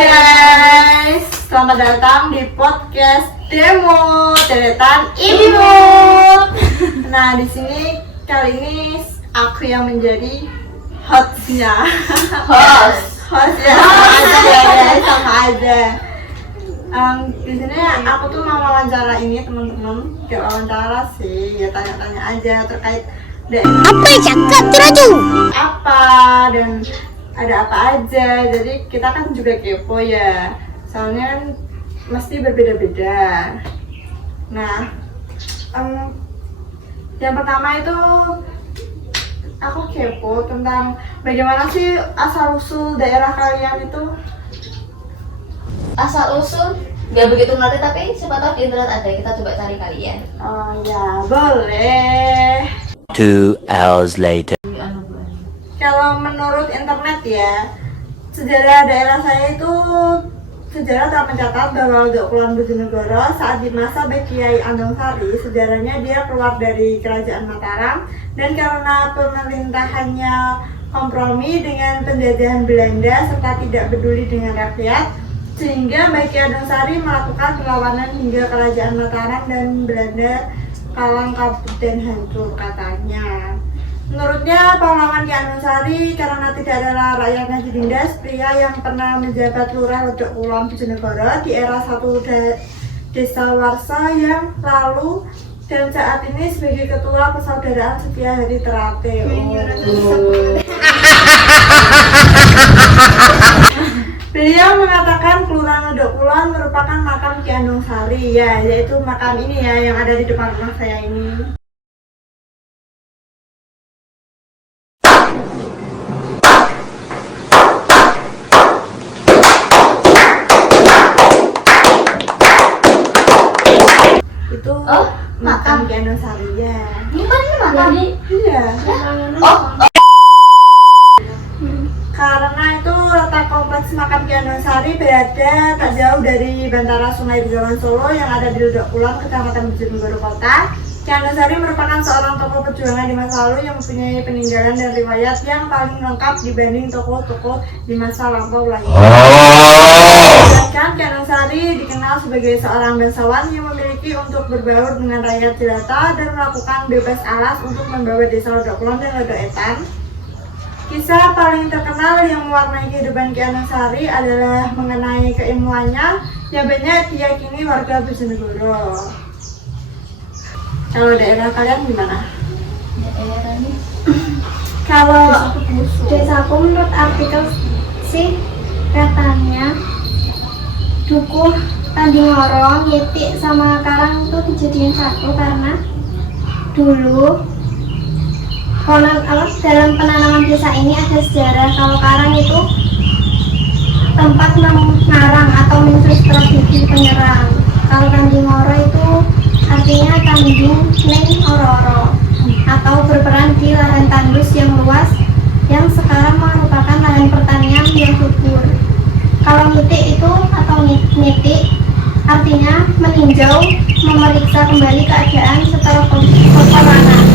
guys, selamat datang di podcast Demo Deretan Imut. Nah, di sini kali ini aku yang menjadi hostnya. Host ya, sama aja. Di sini aku tuh mau wawancara ini teman-teman, gak wawancara sih, ya tanya-tanya aja terkait apa cakap tuh apa dan ada apa aja. Jadi kita kan juga kepo ya, soalnya kan mesti berbeda-beda. Nah, yang pertama itu aku kepo tentang bagaimana sih asal usul daerah kalian itu. asal usul nggak begitu ngerti, tapi siapa tahu di internet ada, kita coba cari kalian. Oh ya, boleh. 2 hours later. Kalau menurut internet ya, sejarah daerah saya itu sejarah telah mencatat bahwa Kepulauan Bojonegoro saat di masa Baek Kiai Andongsari, sejarahnya dia keluar dari Kerajaan Mataram, dan karena pemerintahannya kompromi dengan penjajahan Belanda serta tidak peduli dengan rakyat, sehingga Baek Kiai Andongsari melakukan perlawanan hingga Kerajaan Mataram dan Belanda kalang kabut dan hancur katanya. Menurutnya pahlawan Ki Andongsari karena tidak ada rakyatnya ditindas, pria yang pernah menjabat lurah Ledok Kulon Bojonegoro di era satu desa Warsa yang lalu dan saat ini sebagai ketua persaudaraan Setia Hari Terate. Beliau mengatakan Kelurahan Ledok Kulon merupakan makam Ki Andongsari, ya, yaitu makam ini ya yang ada di depan rumah saya ini. Itu makam Ki Andongsari ya. Gimana ini makam? Iya. Oh, Karena itu letak kompleks makam Ki Andongsari berada tak jauh dari Bantara Sungai Bengawan Solo yang ada di Ledok Kulon, Kecamatan Bojonegoro Kota. Ki Andongsari merupakan seorang tokoh perjuangan di masa lalu yang mempunyai peninggalan dan riwayat yang paling lengkap dibanding tokoh-tokoh di masa lampau lainnya. Sedangkan Ki Andongsari dikenal sebagai seorang bangsawan yang memiliki untuk berbaur dengan rakyat jelata dan melakukan bebas alas untuk membawa desa Ledok Kulon dan Ledok Etan. Kisah paling terkenal yang mewarnai kehidupan Ki Andongsari adalah mengenai keilmuannya yang banyak diyakini warga Bojonegoro. Kalau daerah kalian gimana? daerah ini Kalau desaku menurut artikel sih katanya Dukuh Tandingoro Ngitik sama Karang itu kejadian satu karena dulu konon dalam penanaman desa ini ada sejarah kalau Karang itu tempat mengarang atau mensus strategi penyerang. Kalau Tandingoro itu artinya tanding neng oro-oro atau berperan di lahan tandus yang luas yang sekarang merupakan lahan pertanian yang subur. Kalau ngitik itu atau ngitik artinya meninjau, memeriksa kembali keadaan setelah peperangan.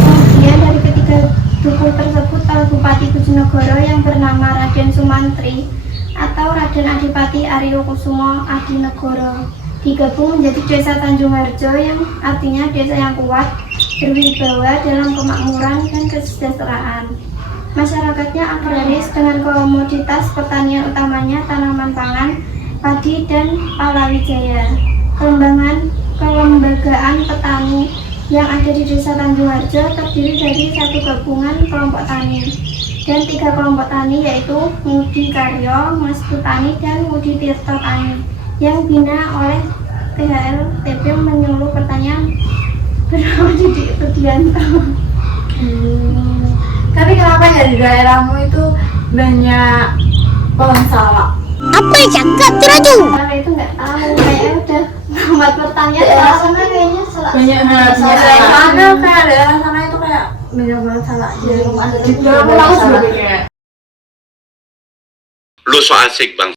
Kemudian dari ketiga dukuh tersebut para Bupati Bojonegoro yang bernama Raden Sumantri atau Raden Adipati Aryo Kusumo Adinegoro digabung menjadi Desa Tanjung Harjo yang artinya desa yang kuat, berwibawa dalam kemakmuran dan kesejahteraan. Masyarakatnya agraris dengan komoditas pertanian utamanya tanaman pangan, padi, dan palawija. Kelembagaan petani yang ada di Desa Tanjung Harjo terdiri dari satu gabungan kelompok tani dan 3 kelompok tani, yaitu Ngudi Karyo, Mestu Tani, dan Ngudi Tirto Tani yang bina oleh THL-TP menyuluh pertanian bernama Didik Rudianto. Tapi kenapa ya di daerahmu itu banyak pohon salak? apa cakap tuh Kalau itu nggak tahu, kayaknya udah tempat pertanian Daerah sana kayaknya Banyak banget. Salak. Mana kayak daerah sana itu kayak banyak banget salak. Di rumah ada Di rumah aku juga banyak. Lu so asik bang.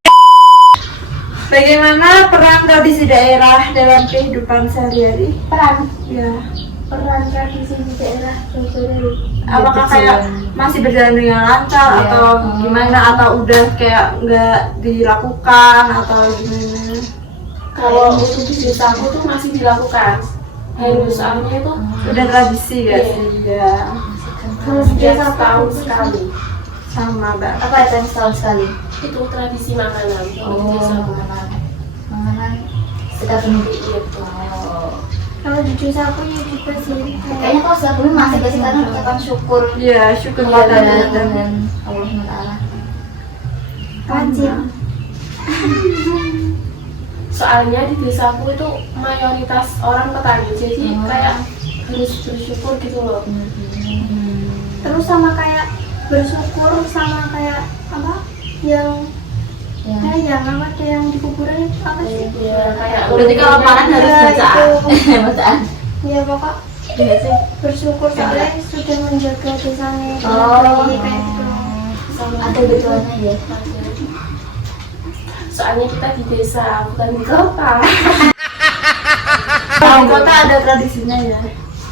Bagaimana peran tradisi daerah dalam kehidupan sehari-hari? peran Ya. peran tradisi di daerah Bojonegoro. Apakah kayak masih berjalan dengan lancar atau gimana, atau udah kayak nggak dilakukan atau gimana? Kalau untuk di desaku tuh masih dilakukan. Soalnya itu Udah tradisi ya sih? Iya. Kalau di setiap desa tahun sekali. Sama Mbak. Apa itu yang setahun sekali? Itu tradisi makanan. Oh, Di desaku. makanan sekitar minggu. Oh. kalau di desa aku ya juga sih Kayaknya kalau setiap bulan masih gak sih, karena ucapan syukur Iya, syukur kepada kita dengan Allah SWT. wajib. Soalnya di desaku itu mayoritas orang petani, jadi kayak harus bersyukur gitu loh. Terus sama kayak bersyukur sama kayak apa yang yang ada yang di kuburan itu apa sih? Ya kayak Berarti kalau makan harus Iya, bacaan. itu. Bacaan. Ya pokok Iya sih. bersyukur soalnya sudah menjaga desanya Oh. kayak gitu. Ada betulannya ya. soalnya kita di desa bukan di kota. Kalau kota ada tradisinya ya.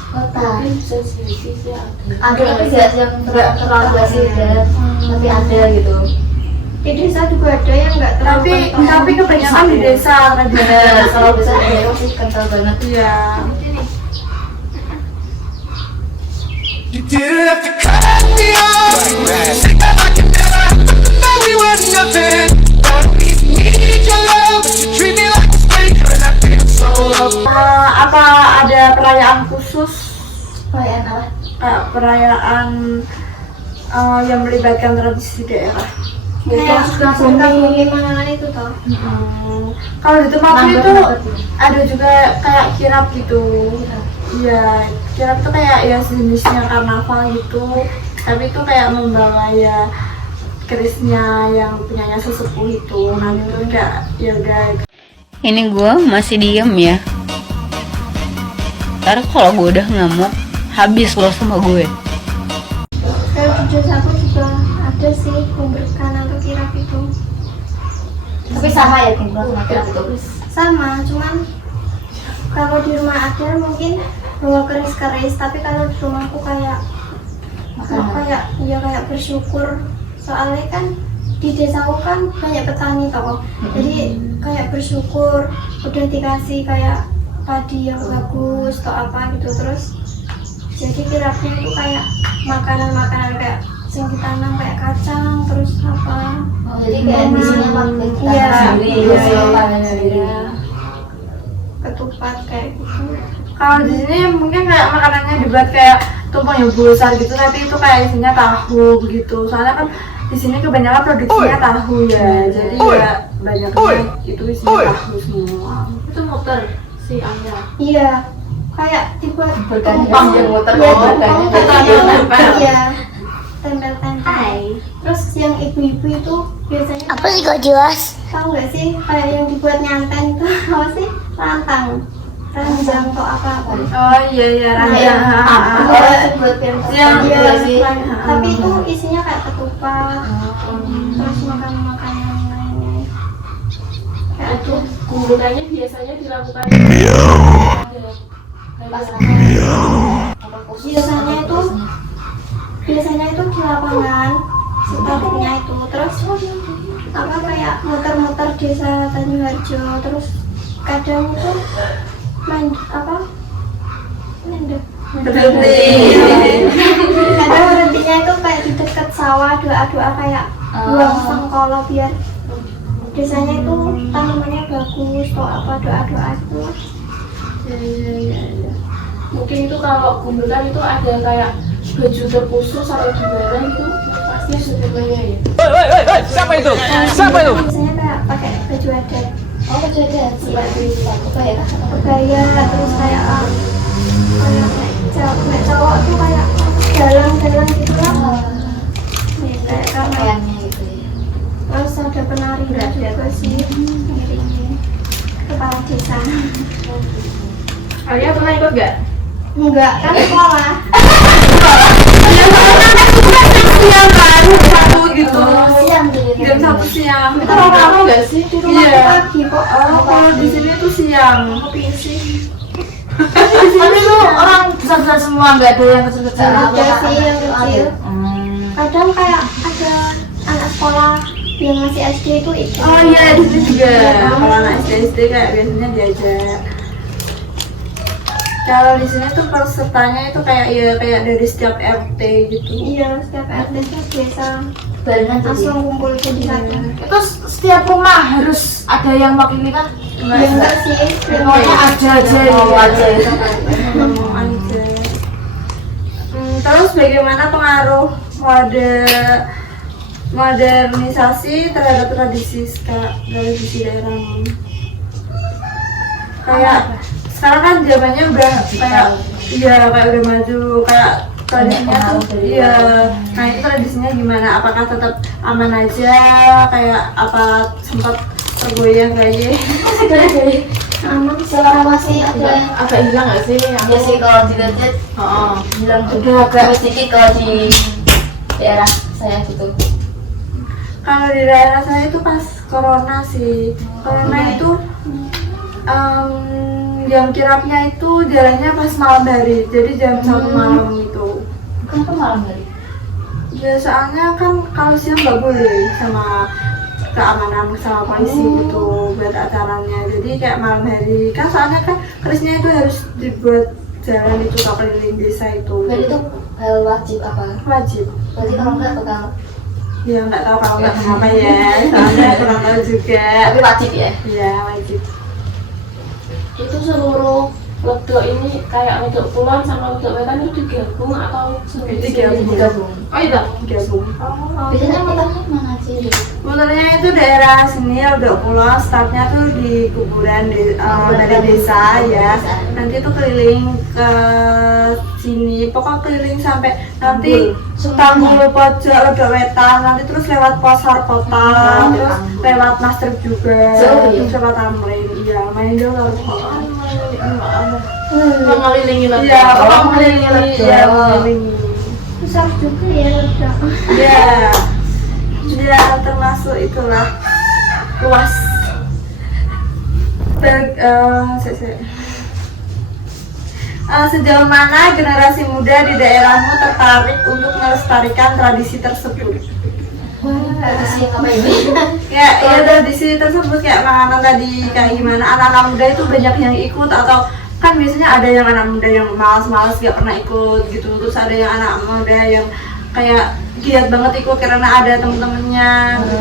Kota. Tapi bisa sih ada. Ada tapi gak yang terlalu sih, tapi ada gitu. Di desa juga ada yang nggak terlalu Tapi kebanyakan di desa tradisinya. Kalau bisa daerah sih kental banget. Iya. You didn't have to cut me off. Say that I can never know we were nothing. Don't need your love, but you treat me like a stranger, and I feel so loved. Apa ada perayaan khusus, Perayaan apa? kayak perayaan yang melibatkan tradisi daerah? kayak bumi manganan itu toh. Kalau di tempatku itu ada juga kayak kirap gitu. Iya, kirap itu kayak ya sejenisnya karnaval gitu, tapi itu kayak membawa ya kerisnya yang punyanya sesepuh itu. Nah itu kayak ya udah. Ini gue masih diem ya. Ntar kalau gue udah ngamuk, habis lo sama gue. Kalau di desa aku juga ada sih kumpulkan atau kirap itu. Tapi sama ya timbulan makin itu. Sama, cuman kalau di rumah ada mungkin bawa keris-keris, tapi kalau di rumahku kayak kayak bersyukur, soalnya kan di desaku kan banyak petani toh, jadi kayak bersyukur udah dikasih kayak padi yang bagus atau apa gitu. Terus jadi kirapnya itu kayak makanan-makanan kayak yang ditanam kayak kacang, terus apa Oh, jadi kayak di sini pakai Iya, sendiri, iya. panen sendiri. ketupat kayak gitu. Kalau di sini mungkin kayak makanannya dibuat kayak tumpeng yang besar gitu, tapi itu kayak isinya tahu begitu. Soalnya kan di sini kebanyakan produksinya tahu ya, jadi ya banyaknya itu isinya tahu semua. Itu muter si Anya. Iya, kayak dibuat Tumpang yang muter, Iya, oh, tumpang berkanya. tempel. Iya, tempel-tempel. Terus yang ibu-ibu itu biasanya Apa sih gak jelas? tahu nggak sih kayak yang dibuat nyanten itu apa sih? Rantang, ranjang atau apa? Oh iya ranjang. Oh, buat yang Iya, juga sih. Tapi itu isinya kayak ketupat, terus makanan-makanan lainnya. Kayak Itu itu. kumpulkannya biasanya dilakukan. Pas apa khusus? Biasanya itu di lapangan setelahnya itu, terus apa kayak muter-muter desa Tanjungharjo, terus kadang itu main apa mendek kadang berhentinya itu kayak di dekat sawah, doa-doa kayak buang sengkolo biar desanya itu tanamannya bagus atau apa, doa-doa itu. Mungkin itu kalau kumpulkan itu ada kayak baju terkhusus atau gimana itu pasti ada namanya ya. Siapa itu? Siapa itu? Biasanya kayak pakai baju adat, Oh, baju adat seperti apa ya? kebaya, terus kayak kayak cowok tuh kayak dalang gitu lah. Ya, kayak karena Pakaiannya gitu ya. terus ada penari juga sih ngiringi kepala desa. Alia pernah ikut nggak? Enggak, kan sekolah. Siang kan, satu gitu. Siang tuh. Jam 1 siang. Itu rame nggak sih? Di rumah Iya. pagi kok. Oh, kalau di sini tuh siang. Kopi sih. Tapi lu orang besar-besar semua, nggak ada yang kecil-kecil. Ada sih yang kecil. Kadang kayak ada anak sekolah yang masih SD itu ikut. Oh iya, di sini juga. Kalau anak SD kayak biasanya diajak. Kalau di sini tuh pesertanya itu kayak dari setiap RT gitu. Iya, setiap RT itu biasa Barengan jadi. langsung kumpul itu di sana. Itu setiap rumah harus ada yang mewakili kan? Ya enggak sih, Pokoknya ada aja gitu. Ngomong aja. Terus bagaimana pengaruh modernisasi terhadap tradisi daerahmu? Kayak sekarang kan zamannya udah kayak udah maju, kayak tradisinya tuh iya. Nah itu tradisinya gimana? Apakah tetap aman aja? Kayak apa sempat tergoyah kayaknya? aman Selama masih ada yang Agak hilang nggak sih? ya sih kalau dilihat bilang udah agak sedikit kalau di daerah saya gitu. Kalau di daerah saya itu pas corona sih. Corona itu jam kirapnya itu jalannya pas malam hari, jadi jam 1 malam itu. Kenapa malam hari? Ya soalnya kan kalau siang nggak boleh sama keamanan sama polisi gitu buat acaranya. Jadi kayak malam hari kan soalnya kan kerisnya itu harus dibuat jalan itu keliling desa itu. Dan itu hal wajib apa? Wajib. Berarti kalau enggak bakal Ya nggak tahu kalau nggak kenapa ya, soalnya kurang tahu juga. tapi wajib ya. Iya wajib. Itu seluruh wedok ini kayak wedok kulon sama wedok wetan itu digabung atau Digabung. Oh iya. Gabung. Biasanya kotanya mana aja gitu? Sebenarnya itu daerah sini udah pulau, startnya tuh di kuburan dari desa ya. Nanti tuh keliling ke sini, pokoknya keliling sampai nanti Tanggul pojok udah wetan, nanti terus lewat pasar kota, terus lewat Master juga, terus lewat Tamrin. Iya, main dulu Mengelilingi wedok. Iya, orang mengelilingi, iya mengelilingi. besar juga ya udah. Ya, ya termasuk itulah luas. Sejauh mana generasi muda di daerahmu tertarik untuk melestarikan tradisi tersebut? Tradisi apa ini? Ya tradisi tersebut kayak makanan tadi kayak gimana? Anak-anak muda itu banyak yang ikut atau kan biasanya ada yang anak muda yang malas-malas gak pernah ikut gitu, terus ada yang anak muda yang kayak giat banget ikut karena ada temen-temennya gitu.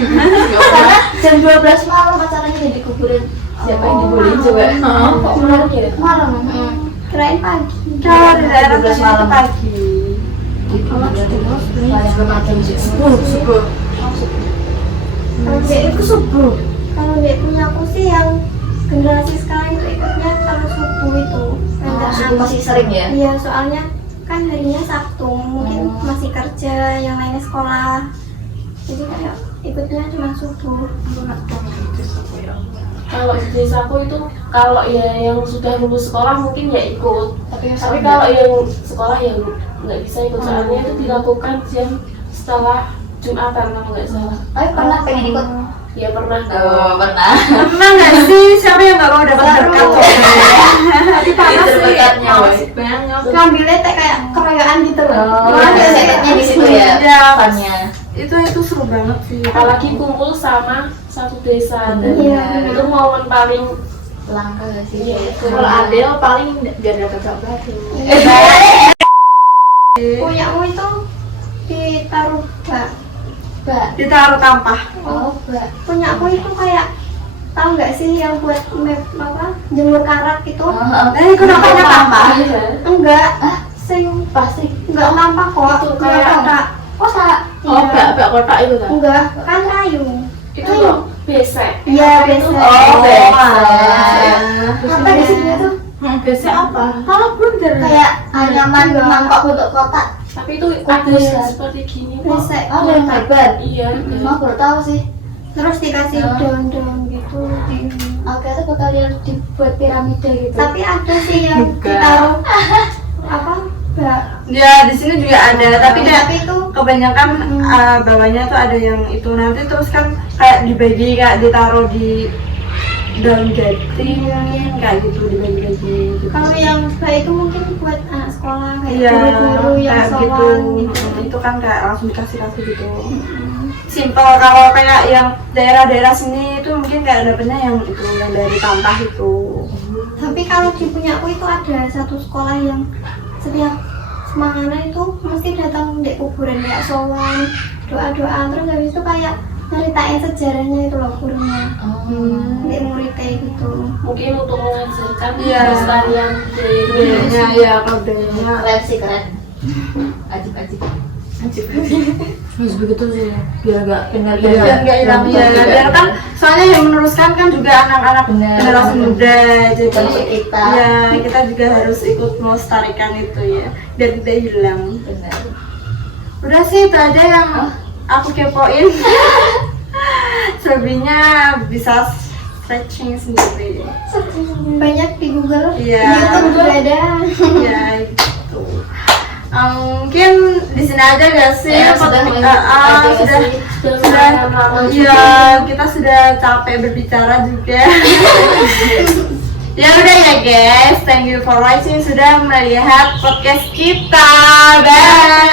Karena jam 12 malam acaranya jadi kuburan. Siapa yang dibolehin coba? Kok menarik ya? Malam. Kirain pagi. Kalau di daerah 12 saya malam. itu pagi. Banyak bermacam sih. Subuh. Kalau dia itu subuh. Kalau dia punya aku sih yang generasi sekarang itu ikutnya kalau subuh itu. Subuh masih sering ya? Iya, soalnya kan harinya Sabtu, mungkin masih kerja, yang lainnya sekolah. Jadi kayak ikutnya cuma subuh. Kalau di desaku itu kalau ya yang sudah lulus sekolah mungkin ya ikut. Tapi Tapi kalau yang sekolah yang nggak bisa ikut soalnya itu dilakukan jam setelah Jumatan kalau nggak salah. Tapi pernah pengen ikut? Ya pernah. Pernah. Pernah nggak sih siapa yang nggak mau dapat berkat? Tapi panas Itu sih. berkatnya, woy. Banyak. Ngambilnya kayak keroyokan gitu loh. Sekretnya di situ ya. Iya. Funnya. Itu seru banget sih. Apalagi kumpul sama satu desa dan Iya. itu momen paling Langka gak sih? iya, kalau Adel paling biar dapat batu. Punyamu itu ditaruh bak. Ditaruh tampah. Oh, Mbak. Punya aku itu kayak tahu nggak sih yang buat apa jemur karak itu? Itu namanya tampah. Enggak, sing Plastik. enggak tampah kok. Itu kayak- kotak. Kotak. Oh, bak kotak itu kan? Enggak, kan kayu. Itu loh, besek. Iya, besek. Apa di sini tuh? Besek apa? Kalau bundar. Kayak anyaman mangkok bentuk kotak. Tapi itu ada Kubus, yang kan? seperti gini kok. Besek. Oh, yang lebar. Iya. Mau baru tahu sih. Terus dikasih Oh. daun-daun gitu. Oke, itu bakal yang dibuat piramida gitu. Tapi ada sih yang Enggak. ditaruh apa? Bak. Ya di sini juga ada, tapi kayak Tapi itu kebanyakan bawahnya tuh ada yang itu nanti terus kan kayak dibagi kayak ditaruh di daun jati mungkin kayak gitu dibagi-bagi gitu. Kalau yang baik itu mungkin buat anak sekolah kayak Iya, guru-guru yang kayak gitu. sowan gitu. Itu kan kayak langsung dikasih gitu. Simpel. Kalau kayak yang daerah-daerah sini itu mungkin kayak dapetnya yang itu yang dari tampah itu. Tapi kalau di punya aku itu ada satu sekolah yang setiap semangatnya itu mesti datang di kuburan kayak sowan, doa-doa, terus habis itu kayak nyeritain sejarahnya itu loh gurunya. Di muridnya gitu. Mungkin untuk mengajarkan Iya. pelestarian Budayanya ya, kalau budayanya Keren sih, keren. Ajib-ajib. harus begitu sih biar nggak Benar-benar. biar nggak hilang ya. Biar kan soalnya yang meneruskan kan juga anak-anak Benar. generasi muda, jadi Termasuk kita. ya kita juga harus ikut melestarikan itu ya biar tidak hilang. Benar. Udah sih itu aja yang aku kepoin. Selebihnya bisa stretching sendiri. Banyak di Google, Iya. di YouTube juga ada. Ya itu. Mungkin di sini aja gak sih? Sudah Iya, kita sudah capek berbicara juga. Ya udah ya guys, thank you for watching, sudah melihat podcast kita. Bye.